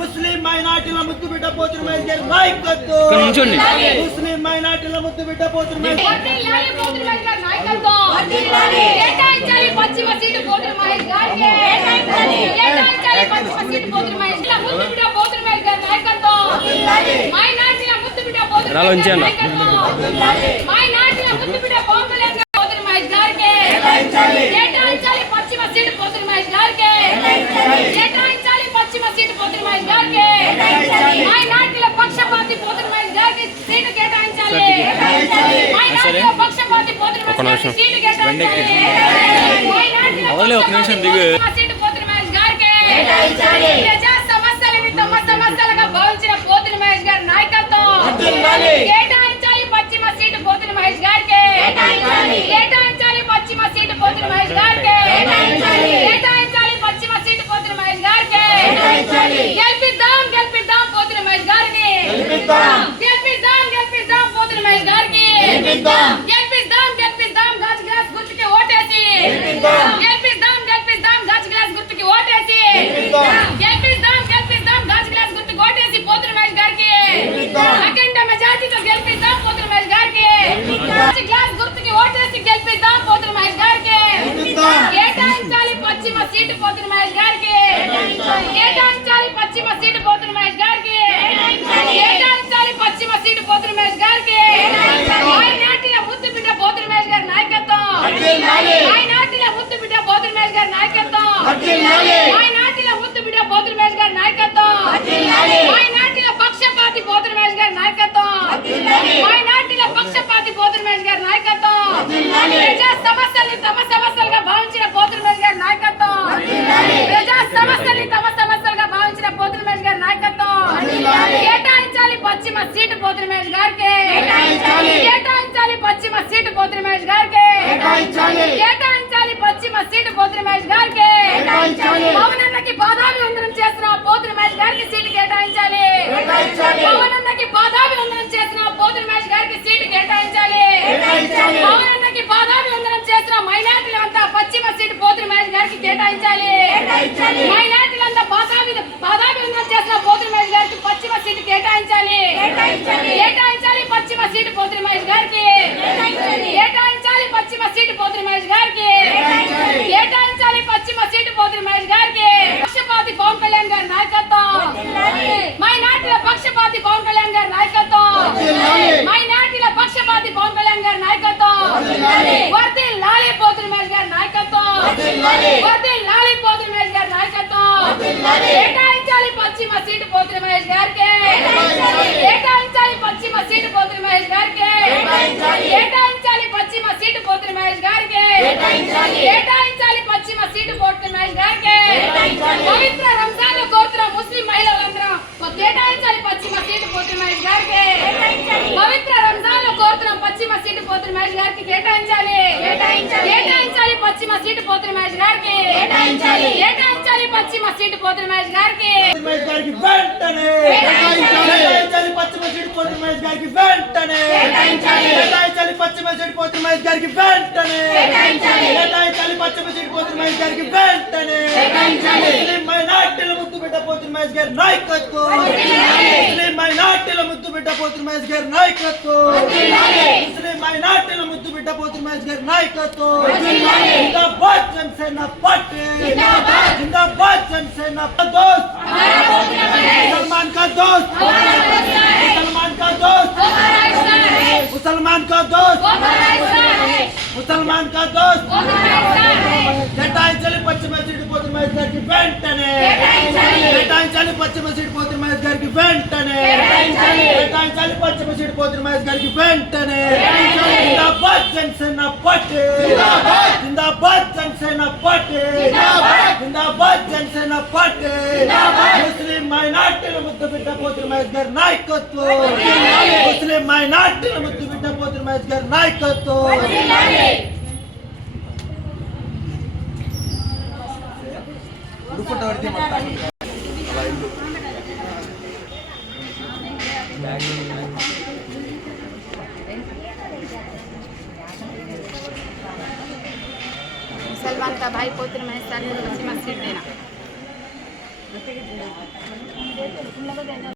ముస్లిం మైనార్టీల ముద్దు బిడ్డ పోతున్న మహేష్ గారి నాయకత్వం. ముస్లిం మైనార్టీల ముద్దు బిడ్డ పోతున్న మహేష్ సమస్యలని తమ సమస్యలుగా భావించిన పోతున్న మహేష్ గారి నాయకత్వం. కేటాయించాలి పశ్చిమ సీటు పోతున్న మహేష్ గారికి. కేటాయించాలి పశ్చిమ సీటు పోతున్న మహేష్ గారికి. కేటాయించాలి పశ్చిమ సీటు పోతున్న మహేష్ గారికి. గెలిపిద్దాం గెలిపిద్దాం పోతున్న మహేష్ గారికి. గెలిపిద్దాం గెలిపిద్దాం పోతున్న మహేష్ గారికి. గెలిపిద్దాం గెలిపిద్దాం గాజు గ్లాస్ గుర్తుకి ఓటేసి. గెలిపిద్దాం గెలిపిద్దాం గాజు గ్లాస్ గుర్తుకి ఓటేసి. గెలిపిద్దాం గెలిపిద్దాం గాజు గ్లాస్ గుర్తుకి ఓటేసి పోతున్న మహేష్ గారికి. అఖండ మెజారిటీతో గెలిపిద్దాం పోతున్న మహేష్ గారికి. గాజు గ్లాస్ గుర్తుకి ఓటేసి గెలిపిద్దాం పోతున్న మహేష్ గారికి. కేటాయించాలి పశ్చిమ సీటు పోతున్న మహేష్ గారికి. కేటాయించాలి పశ్చిమ సీటు పోతున్న మహేష్ గారికి. కేటాయించాలి పశ్చిమ సీటు పోతున్న మహేష్ గారికి. మైనార్టీల ముద్దు బిడ్డ పోతున్న మహేష్ గారి నాయకత్వం. మైనార్టీల ముద్దు బిడ్డ పోతున్న మహేష్ గారి నాయకత్వం. మైనార్టీల ముద్దు బిడ్డ పోతున్న మహేష్ గారి నాయకత్వం. మైనార్టీల పక్షపాతి పోతున్న మహేష్ గారి నాయకత్వం. మైనార్టీల పక్షపాతి పోతున్న మహేష్ గారి నాయకత్వం. ప్రజా సమస్యల్ని తమ సమస్యలుగా భావించిన పోతున్న మహేష్ గారి నాయకత్వం. ప్రజా సమస్యల్ని తమ సమస్యలుగా భావించిన పోతున్న మహేష్ గారి నాయకత్వం. కేటాయించాలి పశ్చిమ సీటు పోతున్న మహేష్ గారికి. కేటాయించాలి పశ్చిమ సీటు పోతున్న మహేష్ గారికి. కేటాయించాలి పశ్చిమ సీటు పోతున్న మహేష్ గారికి. పవనన్నకి పాదాభివందనం చేసిన పోతున్న మహేష్ గారికి సీటు కేటాయించాలి. పవనన్నకి పాదాభివందనం చేసిన పోతున్న మహేష్ గారికి సీటు కేటాయించాలి. పవనన్నకి పాదాభివందనం చేసిన మైనార్టీలంతా పశ్చిమ సీటు పోతున్న మహేష్ గారికి కేటాయించాలి. మైనార్టీలంతా పాదాభివందనం చేసిన పోతున్న మహేష్ గారికి పశ్చిమ సీటు కేటాయించాలి. కేటాయించాలి పశ్చిమ సీటు పోతున్న మహేష్ గారికి. కేటాయించాలి పశ్చిమ సీటు పోతున్న మహేష్ గారికి. కేటాయించాలి పశ్చిమ సీటు పోతున్న మహేష్ గారికి. పక్షపాతి పవన్ కళ్యాణ్ గారి నాయకత్వం. మైనార్టీల పక్షపాతి పవన్ కళ్యాణ్ గారి నాయకత్వం. మైనార్టీల పక్షపాతి పవన్ కళ్యాణ్ గారి నాయకత్వం. వర్ధిల్లాలి పోతున్న మహేష్ గారి నాయకత్వం. వర్ధిల్లాలి పోతున్న మహేష్ గారి నాయకత్వం. కేటాయించాలి పశ్చిమ సీటు పోతున్న మహేష్ గారికి. కేటాయించాలి పశ్చిమ సీటు పోతున్న మహేష్ గారికి. కేటాయించాలి పశ్చిమ సీటు పోతున్న మహేష్ గారికి. కేటాయించాలి పశ్చిమ సీటు పోతున్న మహేష్ గారికి. పవిత్ర రంజాన్ లో కోరుతున్న ముస్లిం మహిళలందరూ కేటాయించాలి పశ్చిమ సీటు పోతున్న మహేష్ గారికి. పవిత్ర రంజాన్ లో కోరుతున్న పశ్చిమ సీటు పోతున్న మహేష్ గారికి కేటాయించాలి. కేటాయించాలి పశ్చిమ సీటు పోతున్న మహేష్ గారికి. కేటాయించాలి పశ్చిమ సీటు పోతున్న మహేష్ గారికి. వెంటనే కేటాయించాలి పశ్చిమ సీటు పోతున్న మహేష్ గారికి. వెంటనే కేటాయించాలి పశ్చిమ సీటు పోతున్న మహేష్ గారికి. వెంటనే కేటాయించాలి పశ్చిమ సీటు పోతున్న మహేష్ గారికి. వెంటనే ముస్లిం మైనార్టీల ముద్దు బిడ్డ పోతున్న మహేష్ గారి నాయకత్వం. ముస్లిం మైనార్టీల ముద్దు బిడ్డ పోతున్న మహేష్ గారి నాయకత్వం. ముస్లిం మైనార్టీల ముద్దు బిడ్డ పోతున్న మహేష్ గారి నాయకత్వం. జిందాబాద్ జనసేన పార్టీ. జిందాబాద్ జనసేన दोस्त मुसलमान का दोस्त मुसलमान का दोस्त मुसलमान का दोस्त मुसलमान का दोस्त కేటాయించాలి పశ్చిమ సీటు పోతున్న మహేష్ గారికి. వెంటనే కేటాయించాలి పశ్చిమ సీటు పోతున్న మహేష్ గారికి. వెంటనే కేటాయించాలి పశ్చిమ సీటు పోతున్న మహేష్ గారికి. వెంటనే జిందాబాద్ జనసేన పార్టీ. జిందాబాద్ జనసేన పార్టీ. జిందాబాద్ జనసేన పార్టీ. ముస్లిం మైనార్టీల ముద్దు బిడ్డ పోతున్న మహేష్ గారి నాయకత్వం. ముస్లిం మైనార్టీల ముద్దు బిడ్డ పోతున్న మహేష్ గారి నాయకత్వం. सलमान का भाई पोत्र महेश सर को 25 सीट देना।